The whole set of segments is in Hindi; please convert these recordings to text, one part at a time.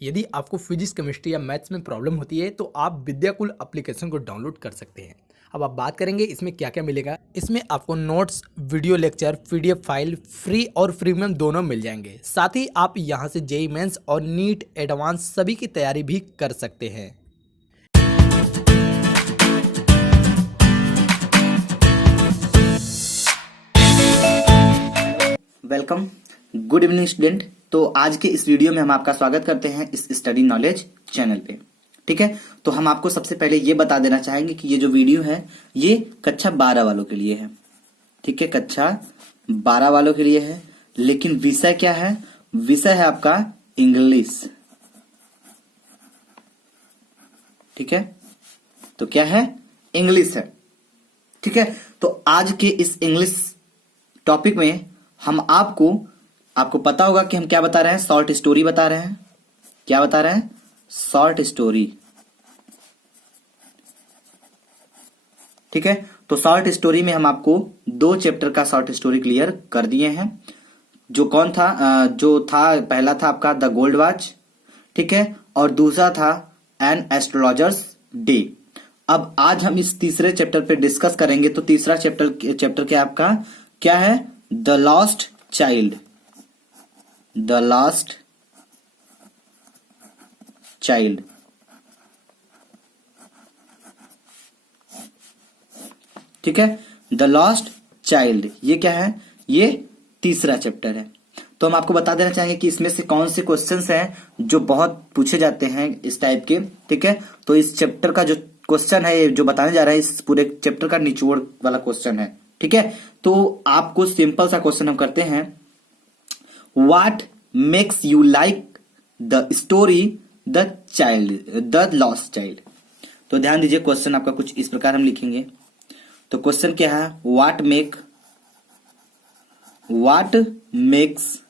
यदि आपको फिजिक्स केमिस्ट्री या मैथ्स में प्रॉब्लम होती है तो आप विद्याकुल एप्लीकेशन को डाउनलोड कर सकते हैं। अब आप बात करेंगे इसमें क्या क्या मिलेगा। इसमें आपको notes, video lecture, PDF file free और प्रीमियम दोनों मिल जाएंगे। साथ ही आप यहां से जेईई मेंस और नीट एडवांस सभी की तैयारी भी कर सकते हैं। Welcome, good evening student. तो आज के इस वीडियो में हम आपका स्वागत करते हैं इस स्टडी नॉलेज चैनल पे। ठीक है, तो हम आपको सबसे पहले ये बता देना चाहेंगे कि ये जो वीडियो है ये कक्षा 12 वालों के लिए है। ठीक है, कक्षा 12 वालों के लिए है, लेकिन विषय क्या है? विषय है आपका इंग्लिश। ठीक है, तो क्या है? इंग्लिश है। ठीक है, तो आज के इस इंग्लिश टॉपिक में हम आपको पता होगा कि हम क्या बता रहे हैं? शॉर्ट स्टोरी बता रहे हैं। क्या बता रहे हैं? Short story. ठीक है, तो शॉर्ट स्टोरी में हम आपको 2 चैप्टर का शॉर्ट स्टोरी क्लियर कर दिए हैं। जो कौन था? पहला था आपका द गोल्ड वॉच। ठीक है, और दूसरा था एन एस्ट्रोलॉजर्स डे। अब आज हम इस तीसरे चैप्टर पे डिस्कस करेंगे। तो तीसरा चैप्टर क्या आपका क्या है? The lost child. The lost child. ठीक है, द लॉस्ट चाइल्ड ये क्या है? ये तीसरा चैप्टर है। तो हम आपको बता देना चाहेंगे कि इसमें से कौन से क्वेश्चंस हैं जो बहुत पूछे जाते हैं इस टाइप के। ठीक है, तो इस चैप्टर का जो क्वेश्चन है, जो बताने जा रहा है, इस पूरे चैप्टर का निचोड़ वाला क्वेश्चन है। ठीक है, तो आपको सिंपल सा क्वेश्चन हम करते हैं। What makes you like the story the lost child. तो ध्यान दीजिए, क्वेश्चन आपका कुछ इस प्रकार हम लिखेंगे। तो क्वेश्चन क्या है? What makes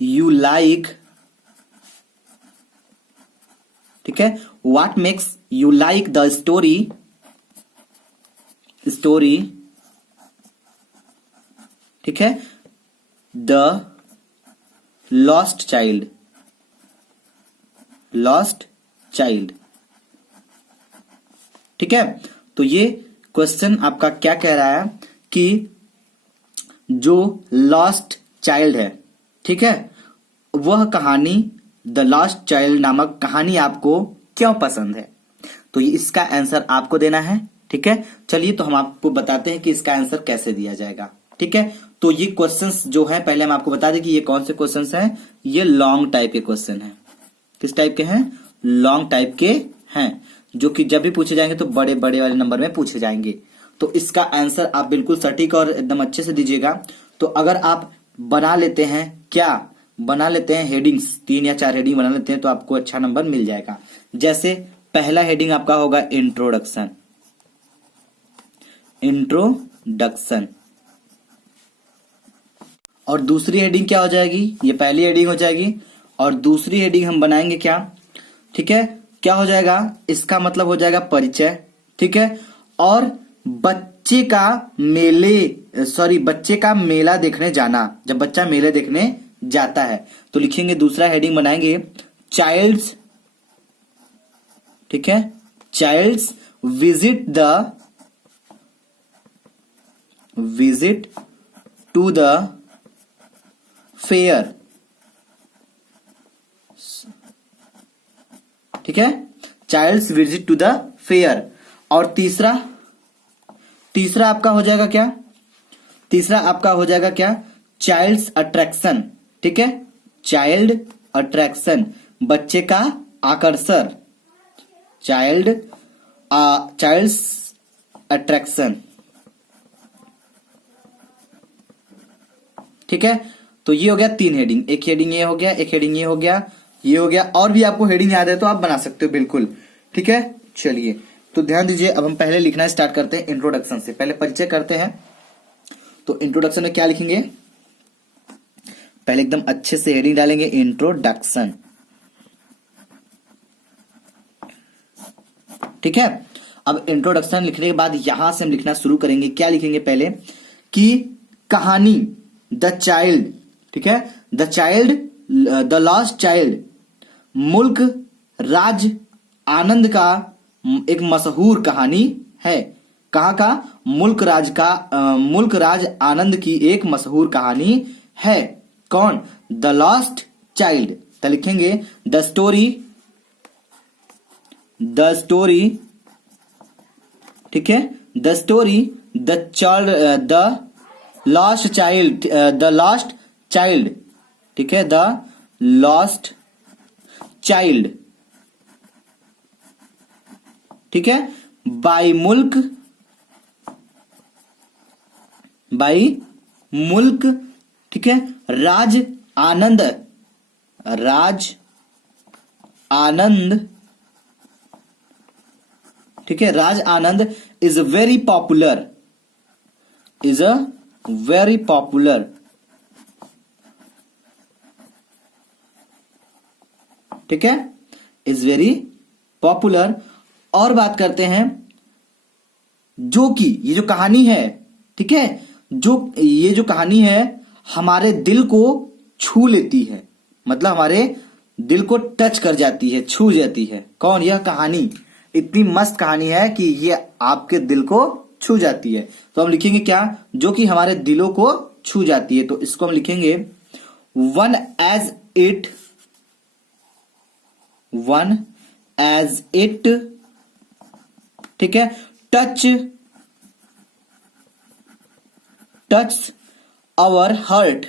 you like. ठीक है, what makes you like the story ठीक है, द लॉस्ट चाइल्ड। ठीक है, तो ये क्वेश्चन आपका क्या कह रहा है कि जो लॉस्ट चाइल्ड है, ठीक है, वह कहानी, द लॉस्ट चाइल्ड नामक कहानी आपको क्यों पसंद है? तो ये इसका आंसर आपको देना है। ठीक है, चलिए तो हम आपको बताते हैं कि इसका आंसर कैसे दिया जाएगा। ठीक है, तो ये क्वेश्चंस जो है, पहले हम आपको बता दें कि ये कौन से क्वेश्चंस हैं। ये लॉन्ग टाइप के क्वेश्चन हैं। किस टाइप के हैं? लॉन्ग टाइप के हैं, जो कि जब भी पूछे जाएंगे तो बड़े बड़े वाले नंबर में पूछे जाएंगे। तो इसका आंसर आप बिल्कुल सटीक और एकदम अच्छे से दीजिएगा। तो अगर आप बना लेते हैं हेडिंग्स, 3 या 4 हेडिंग बना लेते हैं तो आपको अच्छा नंबर मिल जाएगा। जैसे पहला हेडिंग आपका होगा इंट्रोडक्शन। और दूसरी हेडिंग क्या हो जाएगी? ये पहली हेडिंग हो जाएगी, और दूसरी हेडिंग हम बनाएंगे क्या? ठीक है, क्या हो जाएगा? इसका मतलब हो जाएगा परिचय। ठीक है, और बच्चे का मेला देखने जाना। जब बच्चा मेले देखने जाता है तो लिखेंगे, दूसरा हेडिंग बनाएंगे चाइल्ड्स। ठीक है, childs visit to the fair. ठीक है, childs visit to the fair. और तीसरा आपका हो जाएगा क्या? तीसरा आपका हो जाएगा क्या? Childs attraction. ठीक है, चाइल्ड अट्रैक्शन, बच्चे का आकर्षण। Childs attraction. ठीक है, तो ये हो गया 3 हेडिंग। एक हेडिंग ये हो गया, एक हेडिंग ये हो गया, ये हो गया। और भी आपको हेडिंग याद है तो आप बना सकते हो बिल्कुल। ठीक है, चलिए तो ध्यान दीजिए। अब हम पहले लिखना स्टार्ट करते हैं इंट्रोडक्शन से। पहले परिचय करते हैं। तो इंट्रोडक्शन में क्या लिखेंगे? पहले एकदम अच्छे से हेडिंग डालेंगे, इंट्रोडक्शन। ठीक है, अब इंट्रोडक्शन लिखने के बाद यहां से हम लिखना शुरू करेंगे। क्या लिखेंगे? पहले कि कहानी द चाइल्ड, ठीक है, the child the lost child मुल्क राज आनंद का एक मशहूर कहानी है। कहाँ का? मुल्क राज आनंद की एक मशहूर कहानी है। कौन? The lost child. तो लिखेंगे द स्टोरी, ठीक है, the story the lost child, ठीक है, द लॉस्ट चाइल्ड, ठीक है, बाई मुल्क, ठीक है, राज आनंद, ठीक है, Raj Anand is very popular, ठीक है, इज वेरी पॉपुलर। और बात करते हैं जो कि ये जो कहानी है, ठीक है, ये जो कहानी है हमारे दिल को छू लेती है, मतलब हमारे दिल को टच कर जाती है, छू जाती है। कौन? यह कहानी इतनी मस्त कहानी है कि ये आपके दिल को छू जाती है। तो हम लिखेंगे क्या? जो कि हमारे दिलों को छू जाती है। तो इसको हम लिखेंगे वन एज इट, ठीक है, टच आवर हार्ट,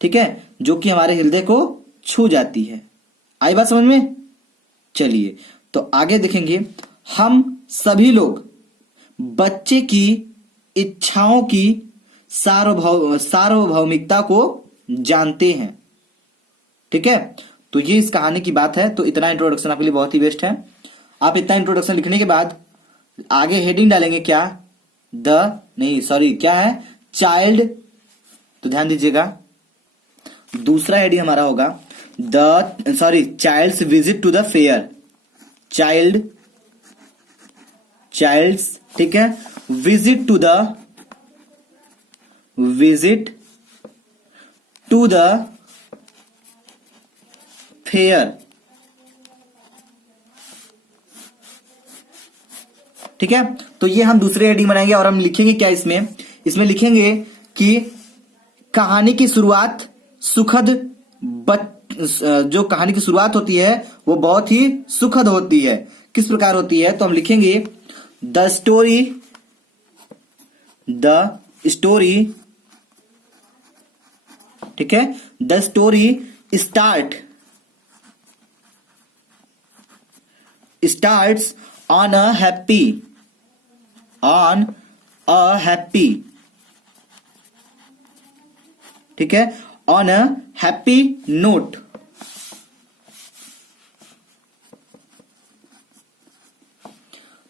ठीक है, जो कि हमारे हृदय को छू जाती है। आई बात समझ में? चलिए तो आगे देखेंगे। हम सभी लोग बच्चे की इच्छाओं की सार्वभौमिकता को जानते हैं, ठीक है। तो ये इस कहानी की बात है। तो इतना इंट्रोडक्शन आपके लिए बहुत ही बेस्ट है। आप इतना इंट्रोडक्शन लिखने के बाद आगे हेडिंग डालेंगे क्या? क्या है? चाइल्ड। तो ध्यान दीजिएगा, दूसरा हेडिंग हमारा होगा childs visit to the fair. Childs, ठीक है, विजिट टू द फेयर, ठीक है। तो ये हम दूसरे हेडिंग बनाएंगे और हम लिखेंगे क्या इसमें लिखेंगे कि कहानी की शुरुआत सुखद, जो कहानी की शुरुआत होती है वो बहुत ही सुखद होती है। किस प्रकार होती है? तो हम लिखेंगे द स्टोरी, ठीक है, the story starts on a happy, ठीक है, ऑन अ हैप्पी नोट।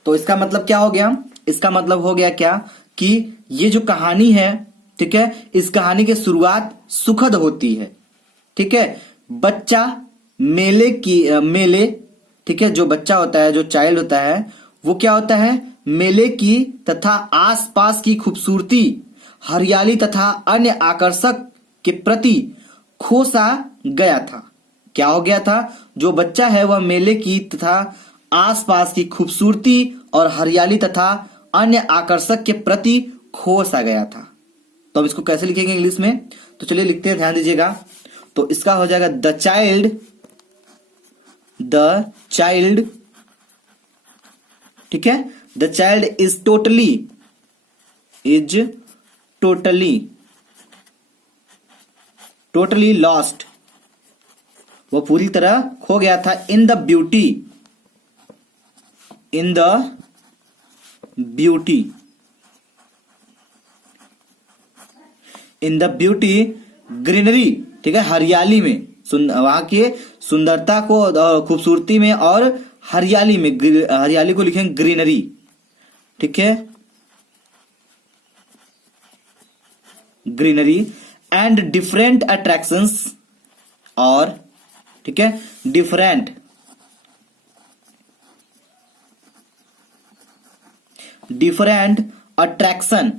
तो इसका मतलब क्या हो गया? इसका मतलब हो गया क्या कि ये जो कहानी है, ठीक है, इस कहानी की शुरुआत सुखद होती है, ठीक है। बच्चा मेले, ठीक है, जो बच्चा होता है, जो चाइल्ड होता है, वो क्या होता है? मेले की तथा आसपास की खूबसूरती, हरियाली तथा अन्य आकर्षक के प्रति खो सा गया था। क्या हो गया था? जो बच्चा है वह मेले की तथा आसपास की खूबसूरती और हरियाली तथा अन्य आकर्षक के प्रति खो सा गया था। तो अब इसको कैसे लिखेंगे इंग्लिश में? तो चलिए लिखते हैं, ध्यान दीजिएगा। तो इसका हो जाएगा द चाइल्ड, ठीक है, the child is totally lost, वो पूरी तरह खो गया था। इन द ब्यूटी ग्रीनरी, ठीक है, हरियाली में, वहां की सुंदरता को, खूबसूरती में और हरियाली में, हरियाली को लिखेंगे ग्रीनरी, ठीक है, ग्रीनरी एंड डिफरेंट अट्रैक्शंस, और ठीक है, different attraction,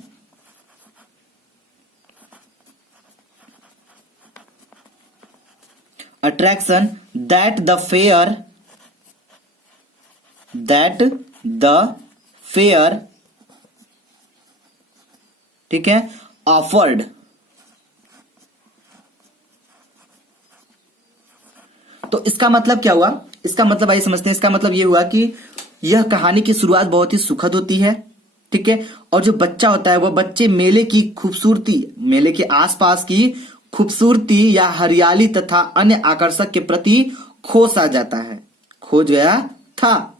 attraction that the fair ठीक है offered। तो इसका मतलब क्या हुआ, इसका मतलब आइए समझते हैं। इसका मतलब ये हुआ कि यह कहानी की शुरुआत बहुत ही सुखद होती है, ठीक है, और जो बच्चा होता है वह बच्चे मेले की खूबसूरती, मेले के आसपास की खूबसूरती या हरियाली तथा अन्य आकर्षक के प्रति खो सा जाता है, खोज गया था,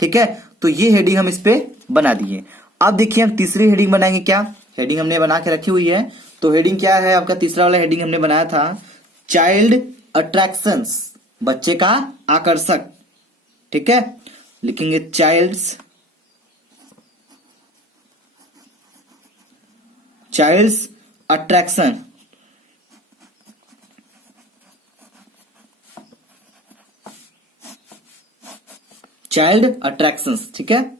ठीक है। तो ये हेडिंग हम इस पे बना दिए। अब देखिए हम तीसरी हेडिंग बनाएंगे। क्या हेडिंग हमने बना के रखी हुई है, तो हेडिंग क्या है आपका, तीसरा वाला हेडिंग हमने बनाया था चाइल्ड अट्रैक्शंस, बच्चे का आकर्षक, ठीक है। लिखेंगे चाइल्ड्स अट्रैक्शन, चाइल्ड अट्रैक्शंस, ठीक है।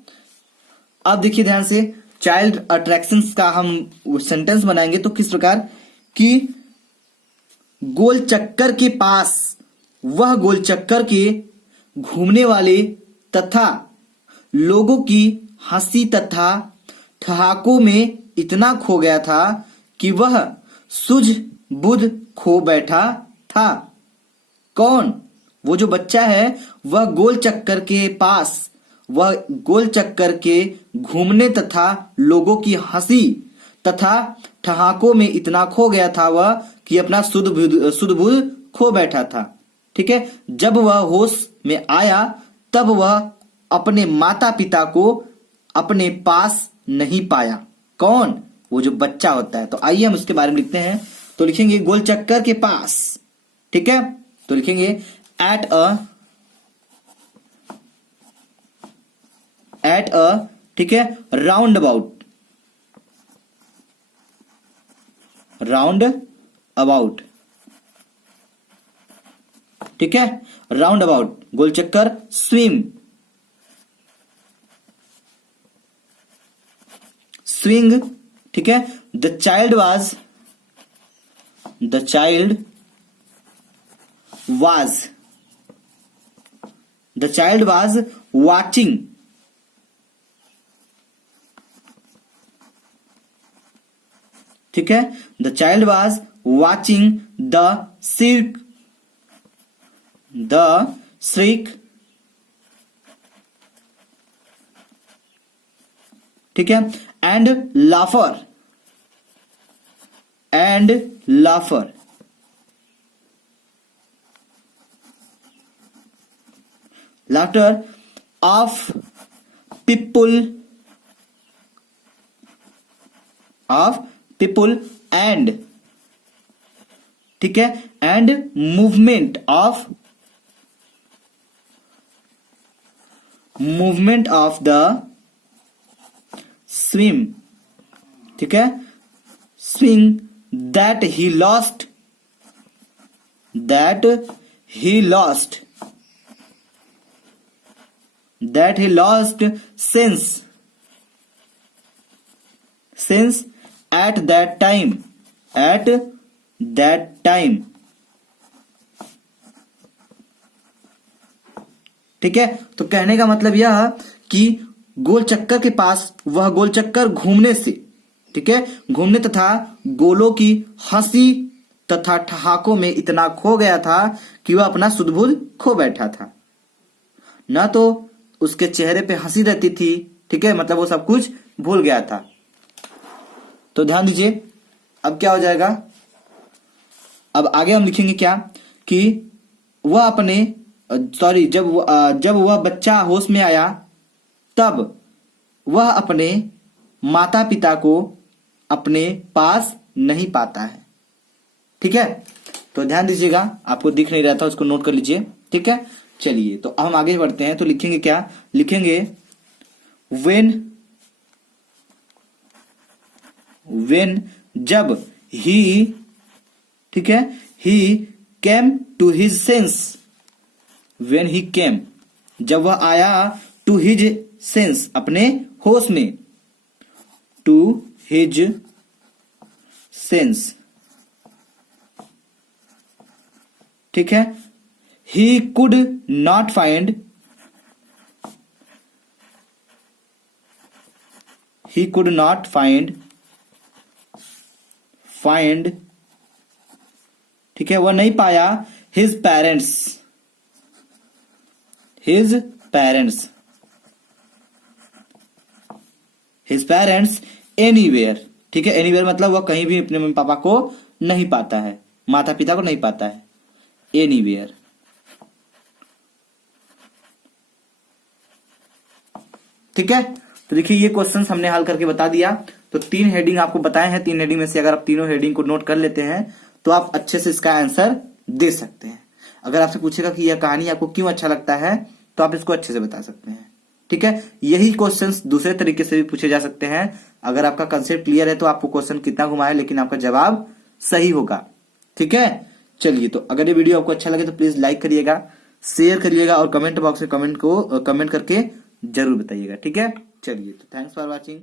अब देखिए ध्यान से, चाइल्ड अट्रैक्शंस का हम सेंटेंस बनाएंगे तो किस प्रकार कि गोल चक्कर के पास, वह गोल चक्कर के घूमने वाले तथा लोगों की हंसी तथा ठहाकों में इतना खो गया था कि वह सूझ बुझ खो बैठा था। कौन, वो जो बच्चा है वह गोल चक्कर के पास, वह गोल चक्कर के घूमने तथा लोगों की हंसी तथा ठहाकों में इतना खो गया था वह कि अपना सुध बुध खो बैठा था, ठीक है। जब वह होश में आया तब वह अपने माता पिता को अपने पास नहीं पाया। कौन, वो जो बच्चा होता है। तो आइए हम उसके बारे में लिखते हैं। तो लिखेंगे गोल चक्कर के पास, ठीक है। तो लिखेंगे एट अ ठीक है राउंड अबाउट, ठीक है, राउंड अबाउट गोल चक्कर, स्विंग, ठीक है। द चाइल्ड वाज वाचिंग, ठीक है। The child was watching the shriek, ठीक है, and laughter laughter of people and, ठीक है, and movement of the swim, ठीक है, swing that he lost since at that time, ठीक है। तो कहने का मतलब यह कि गोल चक्कर के पास वह गोल चक्कर घूमने से, ठीक है, घूमने तथा गोलों की हंसी तथा ठहाकों में इतना खो गया था कि वह अपना सुध-बुध खो बैठा था। न तो उसके चेहरे पे हंसी रहती थी, ठीक है, मतलब वो सब कुछ भूल गया था। तो ध्यान दीजिए, अब क्या हो जाएगा, अब आगे हम लिखेंगे क्या कि वह अपने जब वह बच्चा होश में आया तब वह अपने माता पिता को अपने पास नहीं पाता है, ठीक है। तो ध्यान दीजिएगा, आपको दिख नहीं रहा था उसको नोट कर लीजिए, ठीक है। चलिए तो हम आगे बढ़ते हैं। तो लिखेंगे क्या, लिखेंगे when जब he, ठीक है, he came to his sense, when he came जब वह आया to his sense अपने होश में, to his sense, ठीक है, he could not find, he could not find, ठीक है, वह नहीं पाया his parents anywhere, ठीक है, anywhere मतलब वह कहीं भी अपने मम्मी पापा को नहीं पाता है, माता पिता को नहीं पाता है, anywhere। ठीक है, तो देखिए ये क्वेश्चन हमने हल करके बता दिया। तो 3 हेडिंग आपको बताए हैं, 3 हेडिंग में से अगर आप तीनों हेडिंग को नोट कर लेते हैं तो आप अच्छे से इसका आंसर दे सकते हैं। अगर आपसे पूछेगा कि यह कहानी आपको क्यों अच्छा लगता है तो आप इसको अच्छे से बता सकते हैं। ठीक है, यही क्वेश्चंस दूसरे तरीके से भी पूछे जा सकते हैं। अगर आपका कंसेप्ट क्लियर है तो आपको क्वेश्चन कितना घुमाए लेकिन आपका जवाब सही होगा। ठीक है, चलिए, तो अगर ये वीडियो आपको अच्छा लगे तो प्लीज लाइक करिएगा, शेयर करिएगा और कमेंट बॉक्स में कमेंट करके जरूर बताइएगा। ठीक है, चलिए, तो थैंक्स फॉर वॉचिंग।